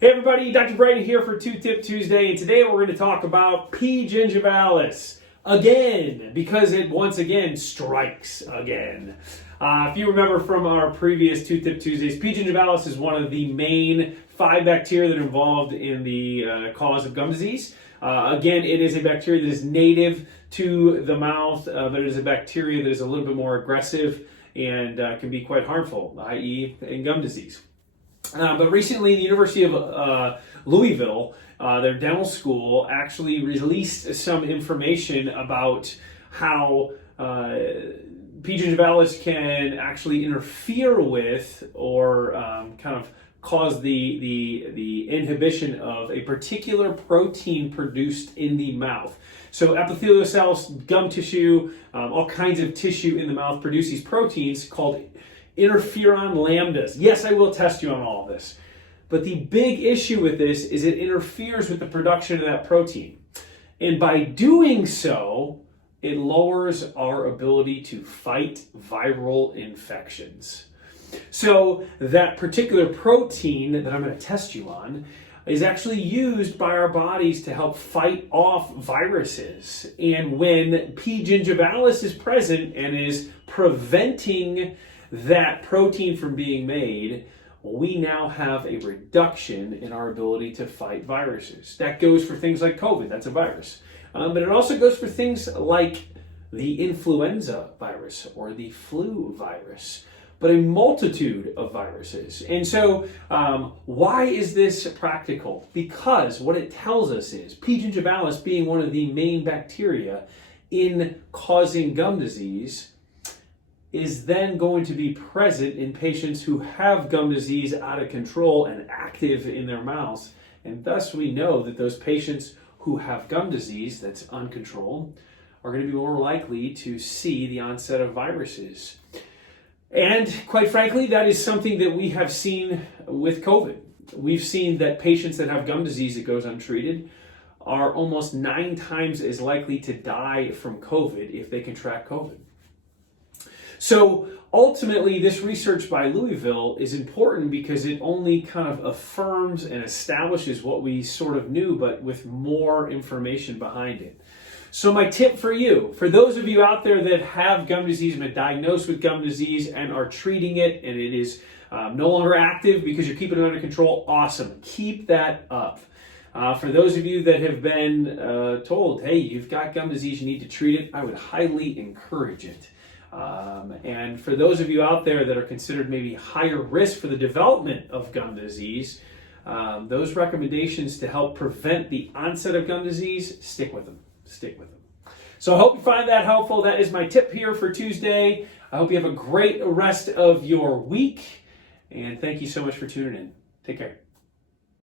Hey everybody, Dr. Bryton here for 2-Tip Tuesday, and today we're going to talk about P. gingivalis again, because it once again strikes again. If you remember from our previous 2-Tip Tuesdays, P. gingivalis is one of the main 5 bacteria that are involved in the cause of gum disease. Again, it is a bacteria that is native to the mouth, but it is a bacteria that is a little bit more aggressive and can be quite harmful, i.e. in gum disease. But recently, the University of Louisville, their dental school, actually released some information about how P. gingivalis can actually interfere with or kind of cause the inhibition of a particular protein produced in the mouth. So epithelial cells, gum tissue, all kinds of tissue in the mouth produce these proteins called interferon lambdas. Yes, I will test you on all of this. But the big issue with this is it interferes with the production of that protein. And by doing so, it lowers our ability to fight viral infections. So that particular protein that I'm going to test you on is actually used by our bodies to help fight off viruses. And when P. gingivalis is present and is preventing that protein from being made, we now have a reduction in our ability to fight viruses. That goes for things like COVID, that's a virus. But it also goes for things like the influenza virus or the flu virus, but a multitude of viruses. And so why is this practical? Because what it tells us is P. gingivalis, being one of the main bacteria in causing gum disease, is then going to be present in patients who have gum disease out of control and active in their mouths. And thus we know that those patients who have gum disease that's uncontrolled are going to be more likely to see the onset of viruses. And quite frankly, that is something that we have seen with COVID. We've seen that patients that have gum disease that goes untreated are almost 9 times as likely to die from COVID if they contract COVID. So ultimately, this research by Louisville is important because it only kind of affirms and establishes what we sort of knew, but with more information behind it. So my tip for you, for those of you out there that have gum disease, been diagnosed with gum disease and are treating it, and it is no longer active because you're keeping it under control, awesome. Keep that up. For those of you that have been told, hey, you've got gum disease, you need to treat it, I would highly encourage it. And for those of you out there that are considered maybe higher risk for the development of gum disease, those recommendations to help prevent the onset of gum disease, stick with them. Stick with them. So I hope you find that helpful. That is my tip here for Tuesday. I hope you have a great rest of your week. And thank you so much for tuning in. Take care.